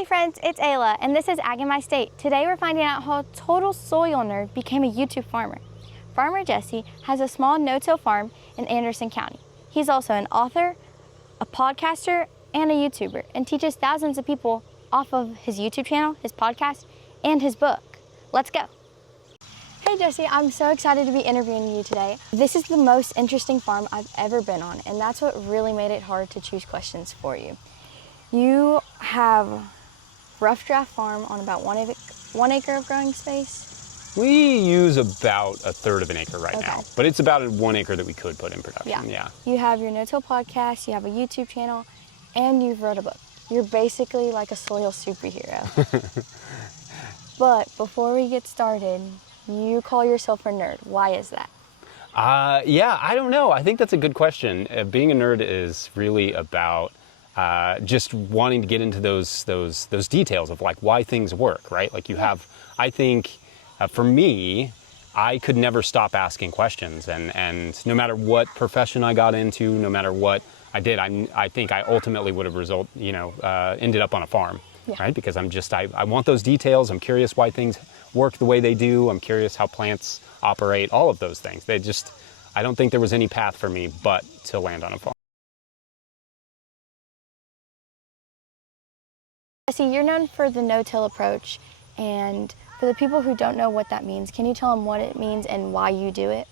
Hey friends, it's Ayla, and this is Ag in My State. Today we're finding out how a total soil nerd became a YouTube farmer. Farmer Jesse has a small no-till farm in Anderson County. He's also an author, a podcaster, and a YouTuber, and teaches thousands of people off of his YouTube channel, his podcast, and his book. Let's go. Hey Jesse, I'm so excited to be interviewing you today. This is the most interesting farm I've ever been on, and that's what really made it hard to choose questions for you. You have Rough Draft Farm on about 1 acre of growing space? We use about a third of an acre right now, but it's about 1 acre that we could put in production, yeah. You have your no-till podcast, you have a YouTube channel, and you've wrote a book. You're basically like a soil superhero. But before we get started, you call yourself a nerd. Why is that? Yeah, I don't know. I think that's a good question. Being a nerd is really about just wanting to get into those details of like why things work, right? Like you have, I think for me, I could never stop asking questions, and no matter what profession I got into, no matter what I did, I think I ultimately would have ended up on a farm, right? Because I want those details. I'm curious why things work the way they do. I'm curious how plants operate, all of those things. I don't think there was any path for me but to land on a farm. Jesse, you're known for the no-till approach, and for the people who don't know what that means, can you tell them what it means and why you do it?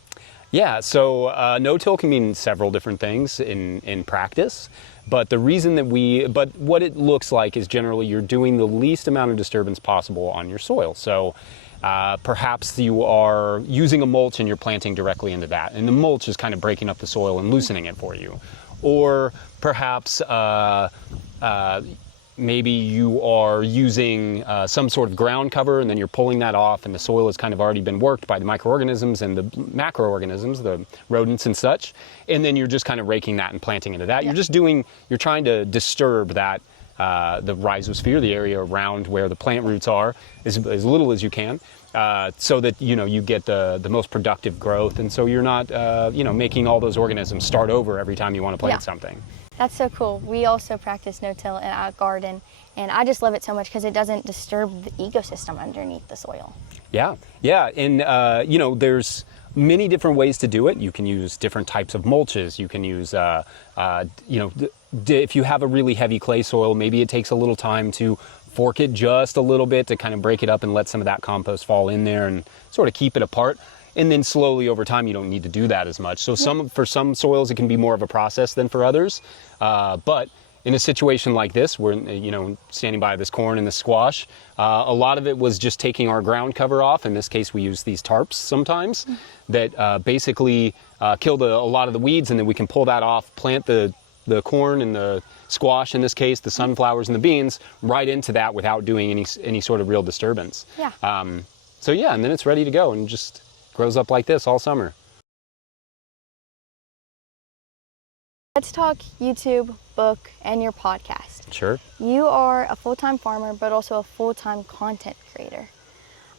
Yeah, so no-till can mean several different things in practice, but what it looks like is generally you're doing the least amount of disturbance possible on your soil. So perhaps you are using a mulch and you're planting directly into that, and the mulch is kind of breaking up the soil and loosening it for you. Or perhaps maybe you are using some sort of ground cover and then you're pulling that off, and the soil has kind of already been worked by the microorganisms and the macroorganisms, the rodents and such, and then you're just kind of raking that and planting into that. Yeah. You're trying to disturb that, the rhizosphere, the area around where the plant roots are, as little as you can, so that you get the most productive growth, and so you're not making all those organisms start over every time you want to plant something. That's so cool. We also practice no-till in our garden, and I just love it so much because it doesn't disturb the ecosystem underneath the soil. Yeah, and there's many different ways to do it. You can use different types of mulches. You can use, if you have a really heavy clay soil, maybe it takes a little time to fork it just a little bit to kind of break it up and let some of that compost fall in there and sort of keep it apart. And then slowly over time, you don't need to do that as much. So for some soils, it can be more of a process than for others. But in a situation like this, where standing by this corn and this squash, a lot of it was just taking our ground cover off. In this case, we use these tarps sometimes that basically kill a lot of the weeds, and then we can pull that off, plant the corn and the squash, in this case, the sunflowers and the beans, right into that without doing any sort of real disturbance. Yeah. And then it's ready to go and just grows up like this all summer. Let's talk YouTube, book, and your podcast. Sure. You are a full-time farmer, but also a full-time content creator.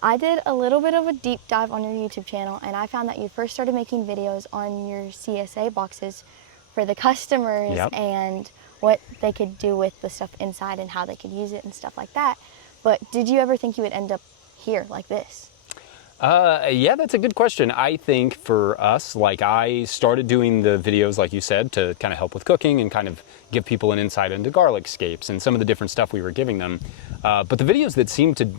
I did a little bit of a deep dive on your YouTube channel, and I found that you first started making videos on your CSA boxes for the customers and what they could do with the stuff inside and how they could use it and stuff like that. But did you ever think you would end up here like this? Yeah, that's a good question. I think for us, I started doing the videos, like you said, to kind of help with cooking and kind of give people an insight into garlic scapes and some of the different stuff we were giving them. But the videos that seemed to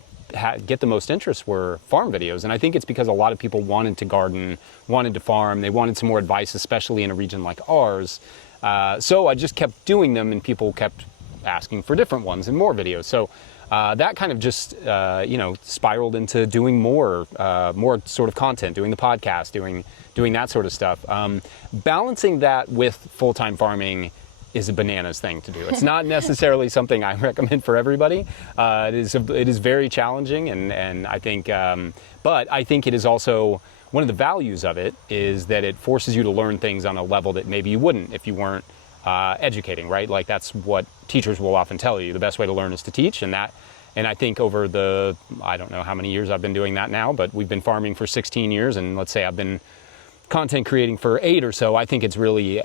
get the most interest were farm videos. And I think it's because a lot of people wanted to garden, wanted to farm, they wanted some more advice, especially in a region like ours. So I just kept doing them, and people kept asking for different ones and more videos. So that kind of just, spiraled into doing more sort of content, doing the podcast, doing that sort of stuff. Balancing that with full-time farming is a bananas thing to do. It's not necessarily something I recommend for everybody. It is very challenging, and I think, but I think it is also, one of the values of it is that it forces you to learn things on a level that maybe you wouldn't if you weren't educating, right? Like that's what teachers will often tell you. The best way to learn is to teach, and I think over I don't know how many years I've been doing that now, but we've been farming for 16 years, and let's say I've been content creating for 8 or so. I think it's really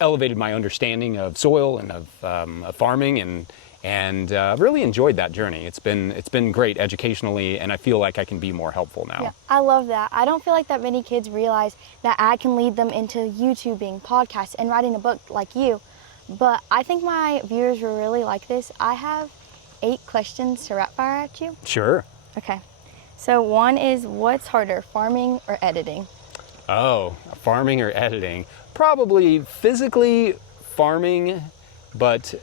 elevated my understanding of soil and of farming, and really enjoyed that journey. It's been great educationally, and I feel like I can be more helpful now. Yeah, I love that. I don't feel like that many kids realize that ag can lead them into YouTubing, podcasts, and writing a book like you. But I think my viewers will really like this. I have 8 questions to rapid fire at you. Sure. Okay. So one is, what's harder, farming or editing? Oh, farming or editing? Probably physically farming, but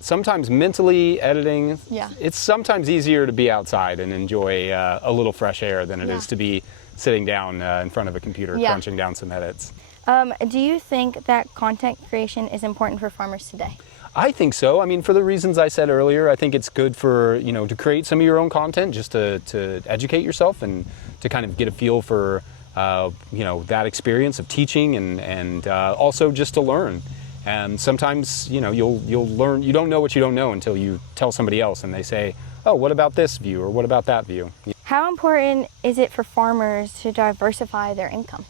sometimes mentally editing. Yeah. It's sometimes easier to be outside and enjoy a little fresh air than it is to be sitting down in front of a computer crunching down some edits. Do you think that content creation is important for farmers today? I think so. I mean, for the reasons I said earlier, I think it's good for, to create some of your own content, just to educate yourself and to kind of get a feel for, that experience of teaching and also just to learn. And sometimes, you'll learn, you don't know what you don't know until you tell somebody else and they say, oh, what about this view or what about that view? How important is it for farmers to diversify their income?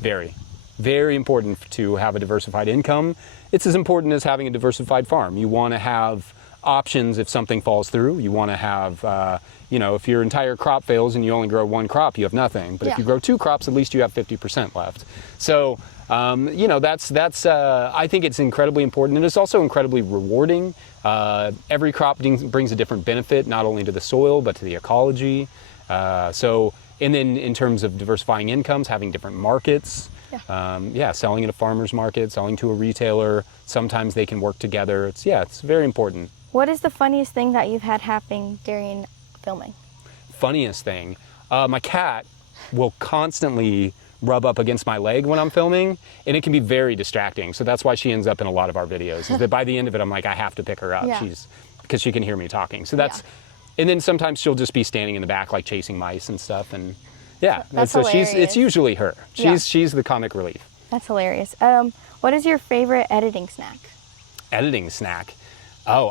Very, very important to have a diversified income. It's as important as having a diversified farm. You want to have options if something falls through. You want to have, if your entire crop fails and you only grow 1 crop, you have nothing. But if you grow 2 crops, at least you have 50% left. So, that's I think it's incredibly important, and it's also incredibly rewarding. Every crop brings a different benefit, not only to the soil, but to the ecology. And then in terms of diversifying incomes, having different markets, selling at a farmer's market, selling to a retailer, sometimes they can work together. It's very important. What is the funniest thing that you've had happen during filming? Funniest thing? My cat will constantly rub up against my leg when I'm filming, and it can be very distracting. So that's why she ends up in a lot of our videos, is that by the end of it, I'm like, I have to pick her up. Because she can hear me talking. So that's, and then sometimes she'll just be standing in the back, like chasing mice and stuff. And so it's usually her. She's the comic relief. That's hilarious. What is your favorite editing snack? Editing snack? Oh,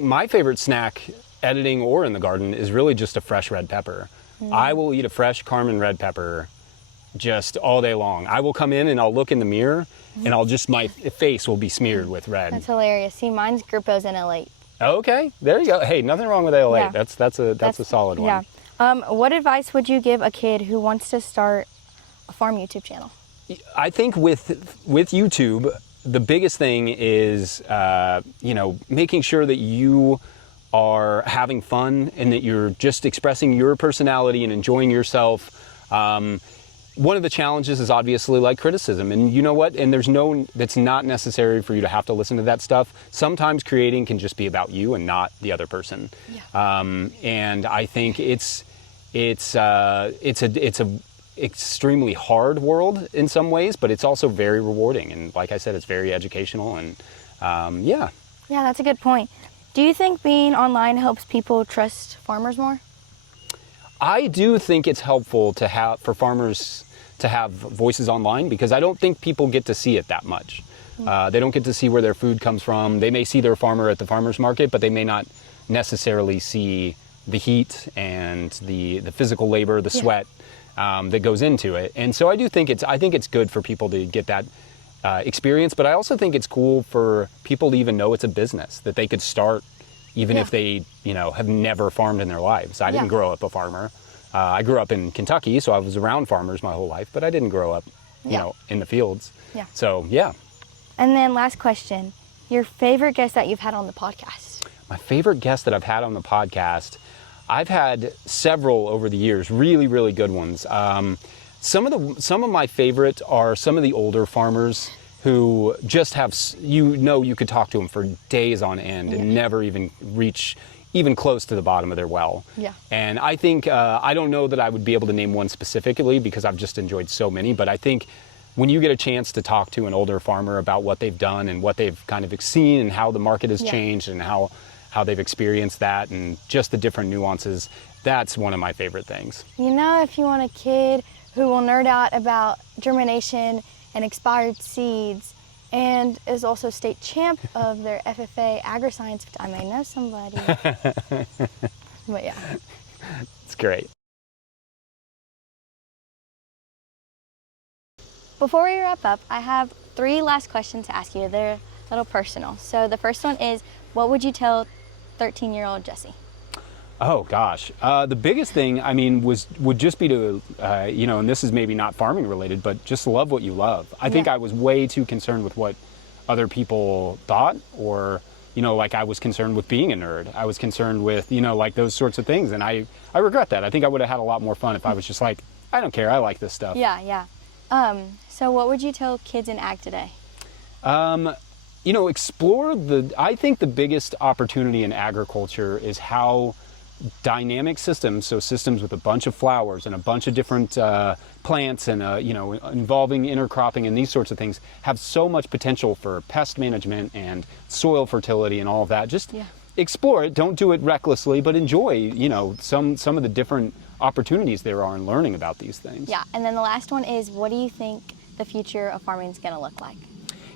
my favorite snack, editing or in the garden, is really just a fresh red pepper. I will eat a fresh Carmen red pepper just all day long. I will come in and I'll look in the mirror and my face will be smeared with red. That's hilarious. See, mine's Grupo's NL8. Okay, there you go. Hey, nothing wrong with NL8. Yeah. That's a solid one. Yeah. What advice would you give a kid who wants to start a farm YouTube channel? I think with YouTube, the biggest thing is, making sure that you are having fun and that you're just expressing your personality and enjoying yourself. One of the challenges is obviously like criticism, and you know what? And that's not necessary for you to have to listen to that stuff. Sometimes creating can just be about you and not the other person. And I think it's a extremely hard world in some ways, but it's also very rewarding. And like I said, it's very educational and Yeah, that's a good point. Do you think being online helps people trust farmers more? I do think it's helpful for farmers to have voices online, because I don't think people get to see it that much. They don't get to see where their food comes from. They may see their farmer at the farmer's market, but they may not necessarily see the heat and the physical labor, the sweat that goes into it. And so I think it's good for people to get that experience, but I also think it's cool for people to even know it's a business that they could start even if they, have never farmed in their lives. I didn't grow up a farmer. I grew up in Kentucky, so I was around farmers my whole life, but I didn't grow up, in the fields. So, And then last question, your favorite guest that you've had on the podcast? My favorite guest that I've had on the podcast, I've had several over the years, really, really good ones. Some of my favorite are some of the older farmers who just have, you could talk to them for days on end and never even reach even close to the bottom of their well. And I think, I don't know that I would be able to name one specifically because I've just enjoyed so many, but I think when you get a chance to talk to an older farmer about what they've done and what they've kind of seen and how the market has changed and how they've experienced that and just the different nuances, that's one of my favorite things. If you want a kid who will nerd out about germination and expired seeds and is also state champ of their FFA agri-science, I may know somebody. But It's great. Before we wrap up, I have 3 last questions to ask you. They're a little personal. So the first one is, what would you tell 13-year-old Jesse? Oh gosh, the biggest thing, I mean, would just be to, you know, and this is maybe not farming related, but just love what you love. I think I was way too concerned with what other people thought, or, you know, like I was concerned with being a nerd. I was concerned with, you know, like those sorts of things, and I regret that. I think I would have had a lot more fun if I was just like, I don't care, I like this stuff. Yeah. So what would you tell kids in ag today? You know, explore I think the biggest opportunity in agriculture is how dynamic systems, so systems with a bunch of flowers and a bunch of different plants and, you know, involving intercropping and these sorts of things, have so much potential for pest management and soil fertility and all of that. Just explore it. Don't do it recklessly, but enjoy, you know, some of the different opportunities there are in learning about these things. Yeah, and then the last one is, what do you think the future of farming is going to look like?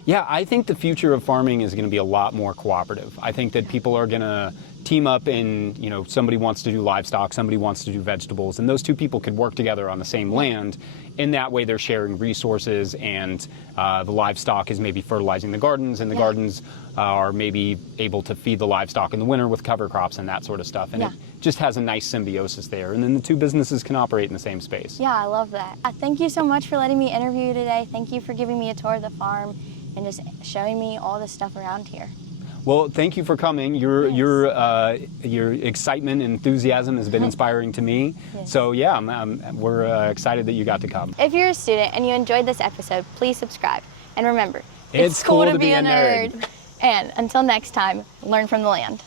Yeah, I think the future of farming is going to be a lot more cooperative. I think that people are going to team up and, you know, somebody wants to do livestock, somebody wants to do vegetables, and those two people could work together on the same land. In that way, they're sharing resources, and the livestock is maybe fertilizing the gardens, and the gardens are maybe able to feed the livestock in the winter with cover crops and that sort of stuff. And it just has a nice symbiosis there. And then the two businesses can operate in the same space. Yeah, I love that. Thank you so much for letting me interview you today. Thank you for giving me a tour of the farm and just showing me all the stuff around here. Well, thank you for coming. Your excitement and enthusiasm has been inspiring to me. So yeah, we're excited that you got to come. If you're a student and you enjoyed this episode, please subscribe. And remember, it's cool to be a nerd. And until next time, learn from the land.